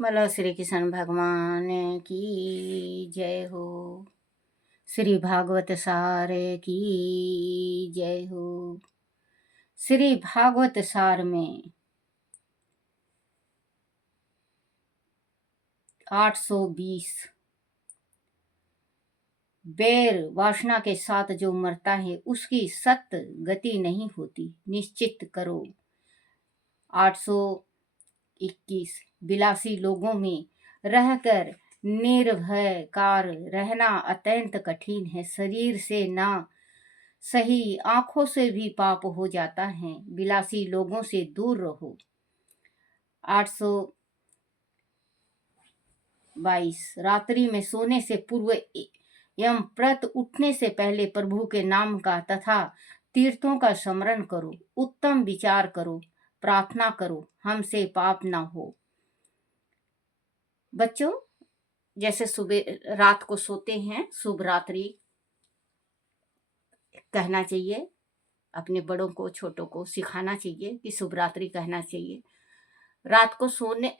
बोलो श्री कृष्ण भगवान की जय हो। श्री भागवत सार की जय हो। श्री भागवत सार में 820 बैर वासना के साथ जो मरता है उसकी सत गति नहीं होती, निश्चित करो। 821 विलासी लोगों में रहकर निर्भय कार रहना अत्यंत कठिन है। शरीर से ना सही आंखों से भी पाप हो जाता है। विलासी लोगों से दूर रहो। 822 रात्रि में सोने से पूर्व एवं प्रत उठने से पहले प्रभु के नाम का तथा तीर्थों का स्मरण करो। उत्तम विचार करो, प्रार्थना करो, हमसे पाप ना हो। बच्चों, जैसे सुबह रात को सोते हैं शुभ रात्रि कहना चाहिए। अपने बड़ों को छोटों को सिखाना चाहिए कि शुभ रात्रि कहना चाहिए। रात को सोने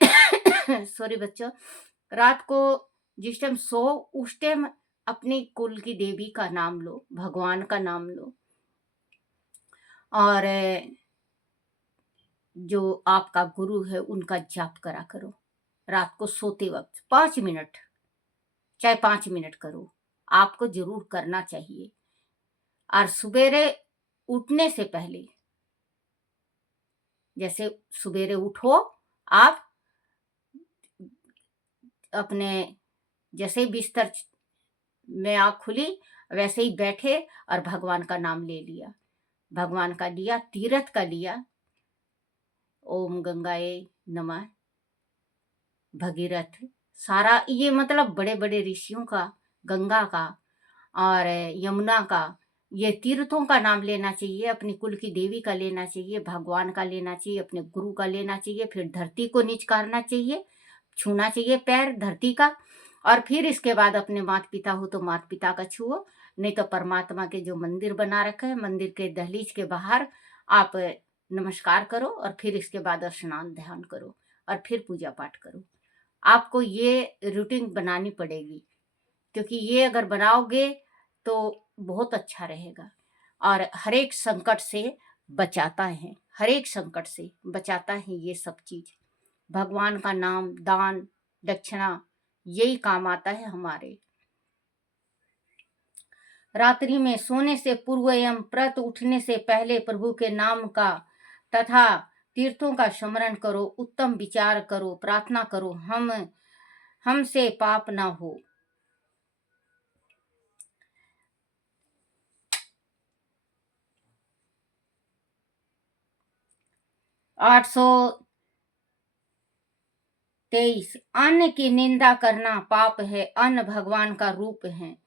सॉरी बच्चों, रात को जिस टाइम सो उस टाइम अपनी कुल की देवी का नाम लो, भगवान का नाम लो। और जो आपका गुरु है उनका जाप करा करो। रात को सोते वक्त 5 मिनट, चाहे 5 मिनट करो, आपको जरूर करना चाहिए। और सवेरे उठने से पहले, जैसे सवेरे उठो आप अपने जैसे ही बिस्तर में आँख खुली वैसे ही बैठे और भगवान का नाम ले लिया। भगवान का लिया, तीर्थ का लिया, ओम गंगाए नमः, भगीरथ, सारा ये मतलब बड़े बड़े ऋषियों का, गंगा का और यमुना का, ये तीर्थों का नाम लेना चाहिए। अपनी कुल की देवी का लेना चाहिए, भगवान का लेना चाहिए, अपने गुरु का लेना चाहिए। फिर धरती को निचकारना चाहिए, छूना चाहिए पैर धरती का। और फिर इसके बाद अपने माता पिता हो तो माता पिता का छुओ, नहीं तो परमात्मा के जो मंदिर बना रखा है, मंदिर के दहलीज के बाहर आप नमस्कार करो और फिर इसके बाद स्नान ध्यान करो और फिर पूजा पाठ करो। आपको ये रूटीन बनानी पड़ेगी, क्योंकि ये अगर बनाओगे तो बहुत अच्छा रहेगा। और हर एक संकट से बचाता है, हर एक संकट से बचाता है ये सब चीज। भगवान का नाम, दान दक्षिणा, यही काम आता है हमारे। रात्रि में सोने से पूर्व एवं प्रत उठने से पहले प्रभु के नाम का तथा तीर्थों का स्मरण करो। उत्तम विचार करो, प्रार्थना करो, हमसे पाप ना हो। 823 अन्न की निंदा करना पाप है, अन्न भगवान का रूप है।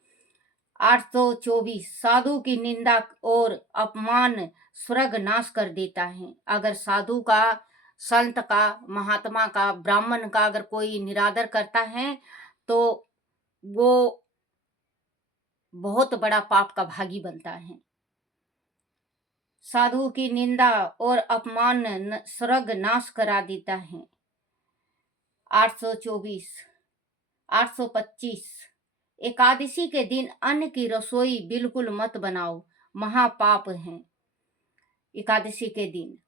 824 साधु की निंदा और अपमान स्वर्ग नाश कर देता है। अगर साधु का, संत का, महात्मा का, ब्राह्मण का अगर कोई निरादर करता है तो वो बहुत बड़ा पाप का भागी बनता है। साधु की निंदा और अपमान स्वर्ग नाश करा देता है। 824 825 एकादशी के दिन अन्न की रसोई बिल्कुल मत बनाओ, महापाप है एकादशी के दिन।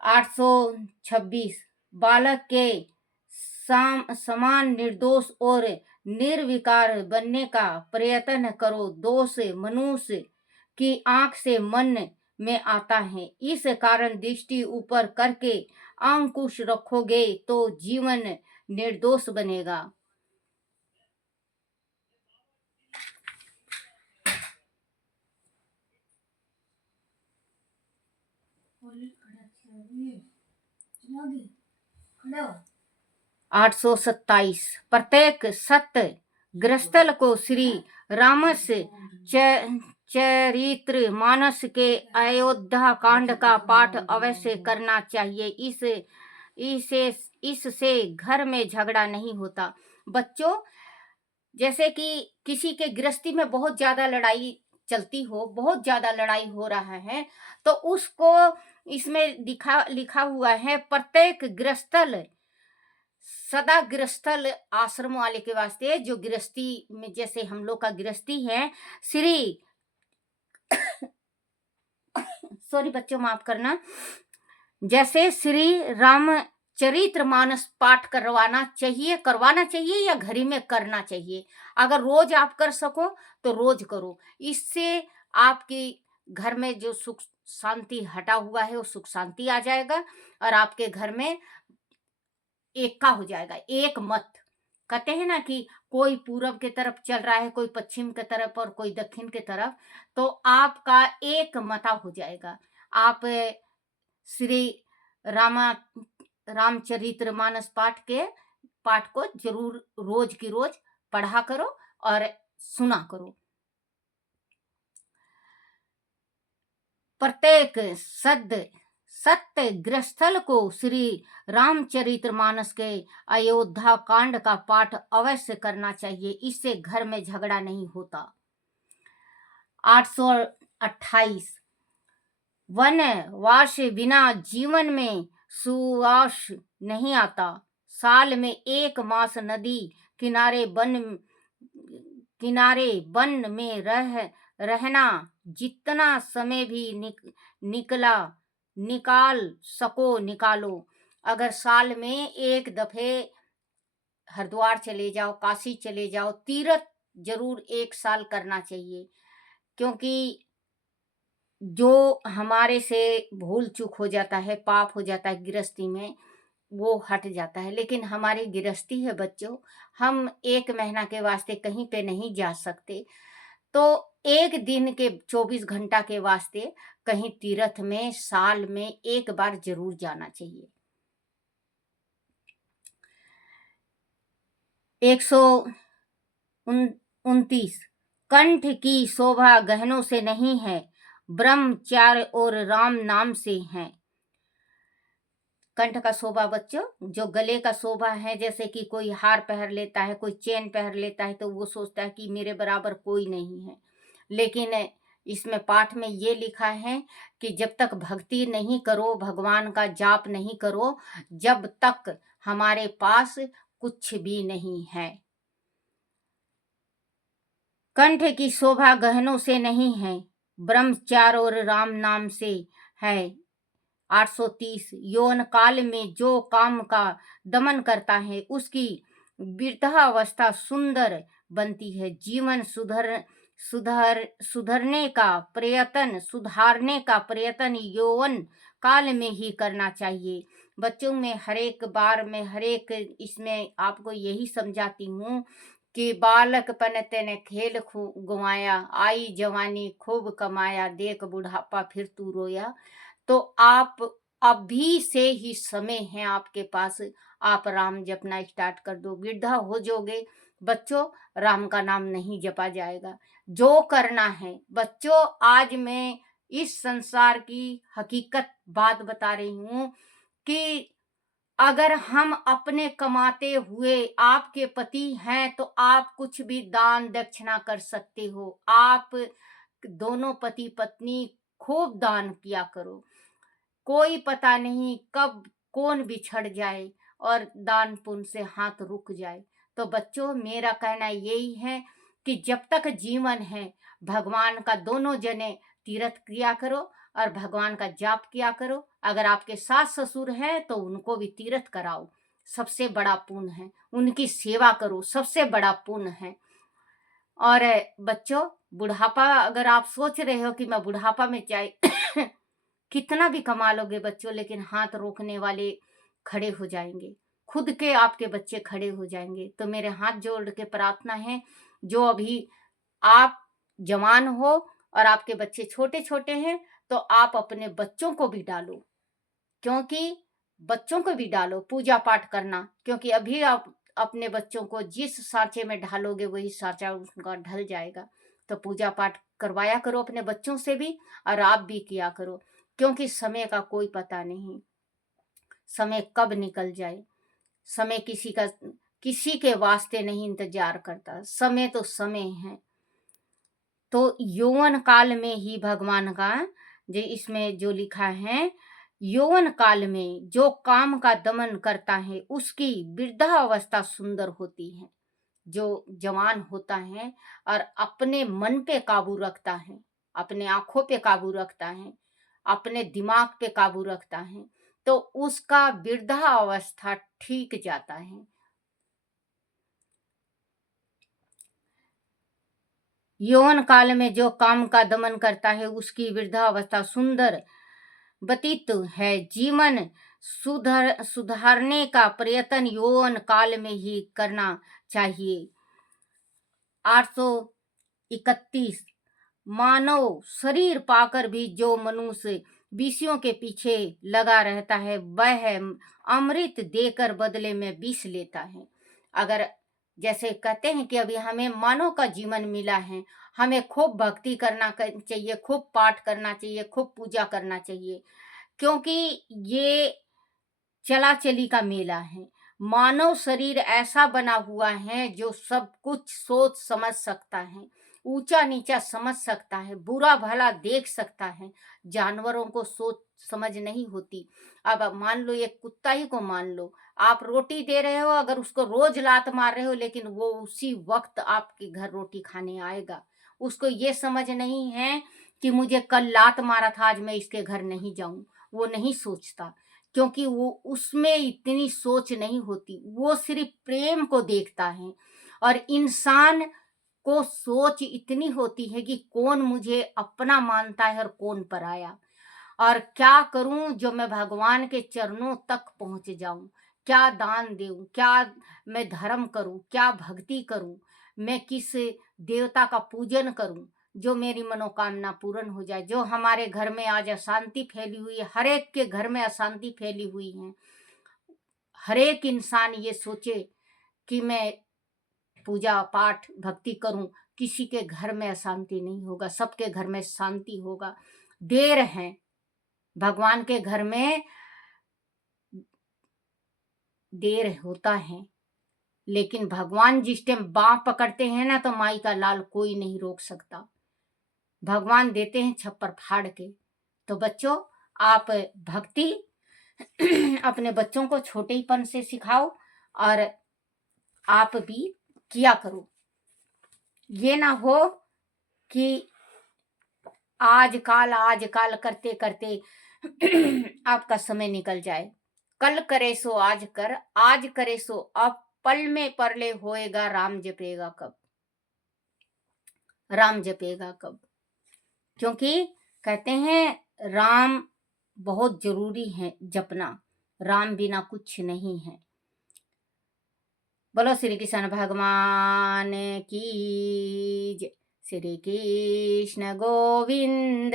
826 बालक के समान निर्दोष और निर्विकार बनने का प्रयत्न करो। दोष मनुष्य की आंख से मन में आता है, इस कारण दृष्टि ऊपर करके अंकुश रखोगे तो जीवन निर्दोष बनेगा। खड़ा 827 प्रत्येक सत्य ग्रस्तल को श्री रामस्य चरित्र मानस के अयोध्या कांड का पाठ अवश्य करना चाहिए। इसे इससे घर में झगड़ा नहीं होता। बच्चों, जैसे कि किसी के गृहस्थी में बहुत ज्यादा लड़ाई चलती हो, बहुत ज्यादा लड़ाई हो रहा है, तो उसको इसमें लिखा हुआ है प्रत्येक गृहस्थल सदा गृहस्थल आश्रम वाले के वास्ते, जो गृहस्थी में जैसे हम लोग का गृहस्थी है, श्री सॉरी बच्चों माफ करना, जैसे श्री रामचरितमानस पाठ करवाना चाहिए या घर ही में करना चाहिए। अगर रोज आप कर सको तो रोज करो। इससे आपकी घर में जो सुख शांति हटा हुआ है वो सुख शांति आ जाएगा और आपके घर में एका हो जाएगा, एक मत। कहते हैं ना कि कोई पूरब के तरफ चल रहा है, कोई पश्चिम के तरफ और कोई दक्षिण के तरफ, तो आपका एक मता हो जाएगा। आप श्री रामा रामचरितमानस पाठ को जरूर रोज की रोज पढ़ा करो और सुना करो। प्रत्येक सत्य गृहस्थल को श्री रामचरितमानस के अयोध्या कांड का पाठ अवश्य करना चाहिए। इससे घर में झगड़ा नहीं होता। 828 वनवास बिना जीवन में सुवास नहीं आता। साल में 1 मास नदी किनारे वन में रहना, जितना समय भी निकाल सको निकालो। अगर साल में एक दफे हरिद्वार चले जाओ, काशी चले जाओ, तीर्थ जरूर 1 साल करना चाहिए, क्योंकि जो हमारे से भूल चूक हो जाता है, पाप हो जाता है गृहस्थी में, वो हट जाता है। लेकिन हमारी गृहस्थी है बच्चों, हम 1 महीना के वास्ते कहीं पे नहीं जा सकते, तो 1 दिन के 24 घंटा के वास्ते कहीं तीर्थ में साल में 1 बार जरूर जाना चाहिए। 129 कंठ की शोभा गहनों से नहीं है, ब्रह्मचार्य और राम नाम से है। कंठ का शोभा बच्चों, जो गले का शोभा है, जैसे कि कोई हार पहन लेता है, कोई चेन पहन लेता है, तो वो सोचता है कि मेरे बराबर कोई नहीं है। लेकिन इसमें पाठ में ये लिखा है कि जब तक भक्ति नहीं करो, भगवान का जाप नहीं करो, जब तक हमारे पास कुछ भी नहीं है। कंठ की शोभा गहनों से नहीं है, ब्रह्मचार्य और राम नाम से है। 830 यौन काल में जो काम का दमन करता है, उसकी वृद्धावस्था सुंदर बनती है। जीवन सुधारने का प्रयत्न यौवन काल में ही करना चाहिए। बच्चों में हर एक इसमें आपको यही समझाती हूँ कि बालकपन तेने खेल गवाया, आई जवानी खूब कमाया, देख बुढ़ापा फिर तू रोया। तो आप अभी से ही समय है आपके पास, आप राम जपना स्टार्ट कर दो। वृद्धा हो जाओगे बच्चों, राम का नाम नहीं जपा जाएगा। जो करना है बच्चों, आज मैं इस संसार की हकीकत बात बता रही हूँ कि अगर हम अपने कमाते हुए, आपके पति हैं तो आप कुछ भी दान दक्षिणा कर सकते हो। आप दोनों पति पत्नी खूब दान किया करो। कोई पता नहीं कब कौन बिछड़ जाए और दान पुण्य से हाथ रुक जाए। तो बच्चों, मेरा कहना यही है कि जब तक जीवन है, भगवान का दोनों जने तीर्थ किया करो और भगवान का जाप किया करो। अगर आपके सास ससुर हैं तो उनको भी तीर्थ कराओ, सबसे बड़ा पुण्य है। उनकी सेवा करो, सबसे बड़ा पुण्य है। और बच्चों, बुढ़ापा, अगर आप सोच रहे हो कि मैं बुढ़ापा में चाहे कितना भी कमा लोगे बच्चों, लेकिन हाथ रोकने वाले खड़े हो जाएंगे, खुद के आपके बच्चे खड़े हो जाएंगे। तो मेरे हाथ जोड़ के प्रार्थना है, जो अभी आप जवान हो और आपके बच्चे छोटे छोटे हैं, तो आप अपने बच्चों को भी डालो, क्योंकि बच्चों को भी डालो पूजा पाठ करना, क्योंकि अभी आप अपने बच्चों को जिस सांचे में ढालोगे वही सांचा उसका ढल जाएगा। तो पूजा पाठ करवाया करो अपने बच्चों से भी, और आप भी किया करो, क्योंकि समय का कोई पता नहीं, समय कब निकल जाए। समय किसी के वास्ते नहीं इंतजार करता, समय तो समय है। तो यौवन काल में ही भगवान का, जो इसमें जो लिखा है यौवन काल में जो काम का दमन करता है उसकी वृद्धावस्था सुंदर होती है। जो जवान होता है और अपने मन पे काबू रखता है, अपने आंखों पे काबू रखता है, अपने दिमाग पे काबू रखता है, तो उसका वृद्धावस्था ठीक जाता है। यौवन काल में जो काम का दमन करता है उसकी वृद्धावस्था सुंदर व्यतीत है। जीवन सुधारने का प्रयत्न यौवन काल में ही करना चाहिए। 831 मानव शरीर पाकर भी जो मनुष्य विषयों के पीछे लगा रहता है वह अमृत देकर बदले में विष लेता है। अगर जैसे कहते हैं कि अभी हमें मानव का जीवन मिला है, हमें खूब भक्ति करना चाहिए, खूब पाठ करना चाहिए, खूब पूजा करना चाहिए, क्योंकि ये चला चली का मेला है। मानव शरीर ऐसा बना हुआ है जो सब कुछ सोच समझ सकता है, ऊंचा नीचा समझ सकता है, बुरा भला देख सकता है। जानवरों को सोच समझ नहीं होती। अब मान लो एक कुत्ता ही को मान लो, आप रोटी दे रहे हो, अगर उसको रोज लात मार रहे हो लेकिन वो उसी वक्त आपके घर रोटी खाने आएगा। उसको ये समझ नहीं है कि मुझे कल लात मारा था, आज मैं इसके घर नहीं जाऊं। वो नहीं सोचता, क्योंकि वो उसमें इतनी सोच नहीं होती। वो सिर्फ प्रेम को देखता है। और इंसान को सोच इतनी होती है कि कौन मुझे अपना मानता है और कौन पराया, और क्या करूं जो मैं भगवान के चरणों तक पहुंच जाऊं। क्या दान दूं, क्या मैं धर्म करूं, क्या भक्ति करूं, मैं किस देवता का पूजन करूं जो मेरी मनोकामना पूर्ण हो जाए। जो हमारे घर में आज अशांति फैली हुई है, हर एक के घर में अशांति फैली हुई है। हर एक इंसान ये सोचे कि मैं पूजा पाठ भक्ति करूं, किसी के घर में अशांति नहीं होगा, सबके घर में शांति होगा। देर है भगवान के घर में, देर होता है, लेकिन भगवान जिस टाइम बाँह पकड़ते हैं ना, तो माई का लाल कोई नहीं रोक सकता। भगवान देते हैं छप्पर फाड़ के। तो बच्चों, आप भक्ति अपने बच्चों को छोटेपन से सिखाओ और आप भी किया करो। ये ना हो कि आजकल करते करते आपका समय निकल जाए। कल करे सो आज कर, आज करे सो अब, पल में परले होएगा, राम जपेगा कब, राम जपेगा कब। क्योंकि कहते हैं राम बहुत जरूरी है जपना, राम बिना कुछ नहीं है। बोलो श्री कृष्ण भगवान की जय। श्री कृष्ण गोविंद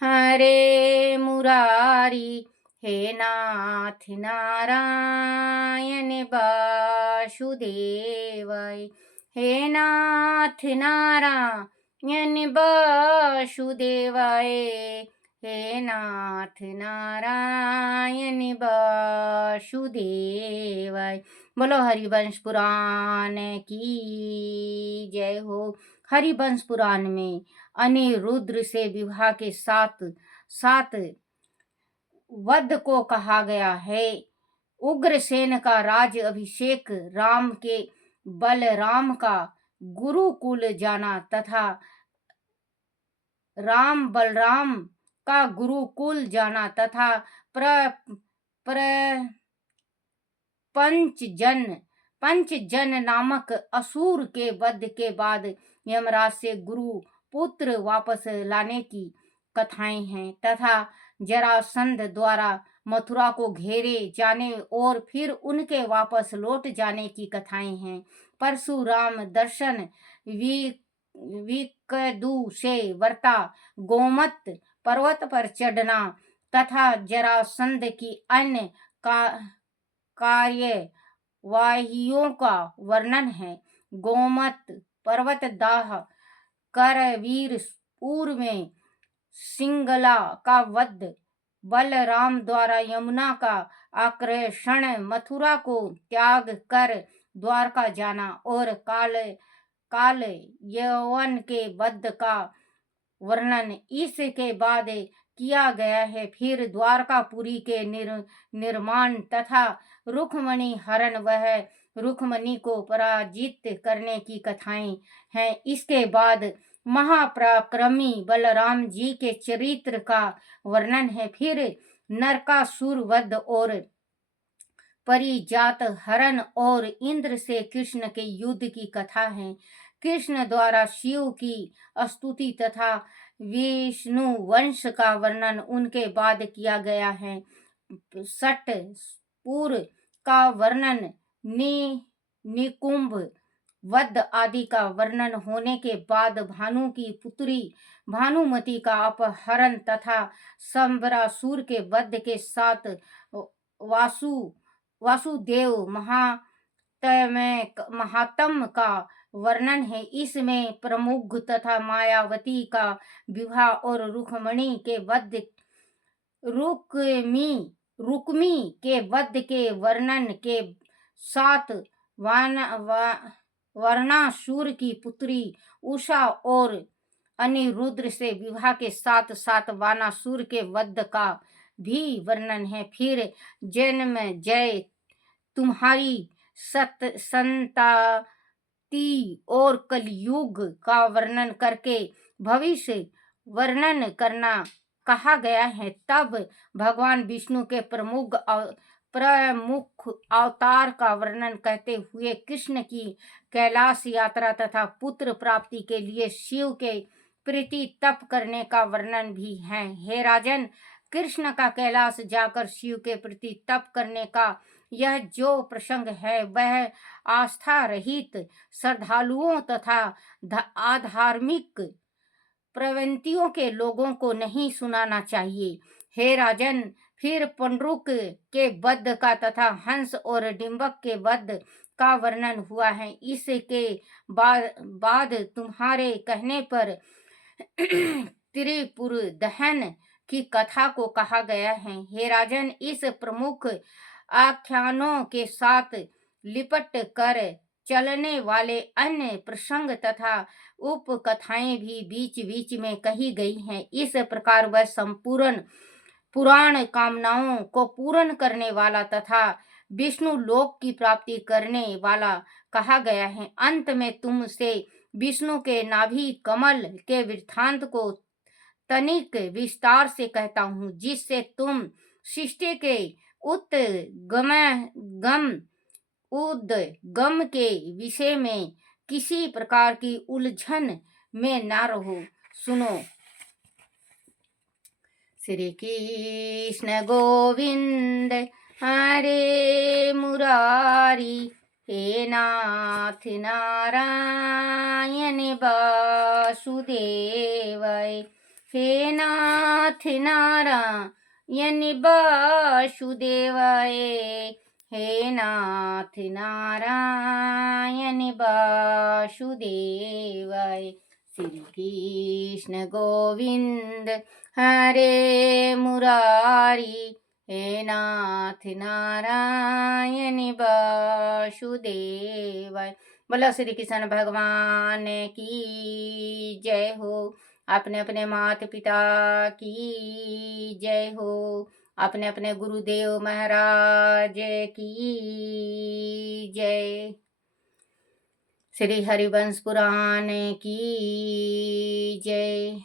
हरे मुरारी, हे नाथ नारायण वासुदेवाय, हे नाथ नारायण वासुदेवाय, हे नाथ नारायण वासुदेवाय। बोलो हरिवंश पुराण की जय हो। हरिवंश पुराण में अनिरुद्ध से विवाह के साथ वध को कहा गया है। उग्रसेन का राज अभिषेक, राम के बलराम का गुरुकुल जाना तथा राम बलराम का गुरुकुल जाना तथा पंचजन नामक असुर के वध के बाद यमराज से गुरु पुत्र वापस लाने की कथाएं हैं, तथा जरासंध द्वारा मथुरा को घेरे जाने और फिर उनके वापस लौट जाने की कथाएं हैं। परशुराम दर्शन, विकदु से वर्ता, गोमत पर्वत पर चढ़ना तथा जरासंध की अन्य कार्यवाहियों का वर्णन है। गोमत पर्वत दाह, करवीरपुर में सिंगला का वध, बलराम द्वारा यमुना का आकर्षण, मथुरा को त्याग कर द्वारका जाना और काल यवन के वध का वर्णन। इसके बाद किया गया है। फिर द्वारकापुरी के निर्माण तथा रुक्मणी हरण वह रुक्मणी को पराजित करने की कथाएं हैं। इसके बाद महापराक्रमी बलराम जी के चरित्र का वर्णन है। फिर नरकासुर वध और परिजात हरण और इंद्र से कृष्ण के युद्ध की कथा है। कृष्ण द्वारा शिव की स्तुति तथा विष्णु वंश का वर्णन उनके बाद किया गया है। सटपुर का वर्णन, निकुंभ वध आदि का वर्णन होने के बाद भानु की पुत्री भानुमति का अपहरण तथा संबरासुर के वध के साथ वासुदेव महात्म का वर्णन है। इसमें प्रमुख तथा मायावती का विवाह और रुक्मणी के वध रुक्मी के वध के वर्णन के साथ वर्णासुर की पुत्री उषा और अनिरुद्ध से विवाह के साथ साथ वानासुर के वध का भी वर्णन है। फिर जन्म जय तुम्हारी संतति और कलयुग का वर्णन करके भविष्य वर्णन करना कहा गया है। तब भगवान विष्णु के प्रमुख अवतार का वर्णन करते हुए कृष्ण की कैलाश यात्रा तथा पुत्र प्राप्ति के लिए शिव के प्रति तप करने का वर्णन भी है। हे राजन, कृष्ण का कैलाश जाकर शिव के प्रति तप करने का यह जो प्रसंग है वह आस्था रहित श्रद्धालुओं तथा अधार्मिक प्रवृत्तियों के लोगों को नहीं सुनाना चाहिए। हे राजन, फिर पंडरुक के वध का तथा हंस और डिंबक के वध का वर्णन हुआ है। इसके बाद तुम्हारे कहने पर त्रिपुर दहन की कथा को कहा गया है। हे राजन, इस प्रमुख आख्यानों के साथ लिपट कर चलने वाले अन्य प्रसंग तथा उपकथाएं भी बीच बीच में कही गई हैं। इस प्रकार वह संपूर्ण पुराण कामनाओं को पूर्ण करने वाला तथा विष्णु लोक की प्राप्ति करने वाला कहा गया है। अंत में तुमसे विष्णु के नाभि कमल के वृत्तांत को तनिक विस्तार से कहता हूँ, जिससे तुम सृष्टि के उद्गम के विषय में किसी प्रकार की उलझन में न रहो। सुनो। श्री कृष्ण गोविंद हरे मुरारी, हे नाथ नारायण वासुदेवाय, हे नाथ नारायण वासुदेवाय, हे नाथ नारायण वासुदेवाय। श्री कृष्ण गोविंद हरे मुरारी, हे नाथ नारायण वासुदेवाय। बोलो श्री कृष्ण भगवान की जय हो। अपने अपने माता पिता की जय हो। अपने अपने गुरुदेव महाराज की जय। श्री हरिवंश पुराण की जय।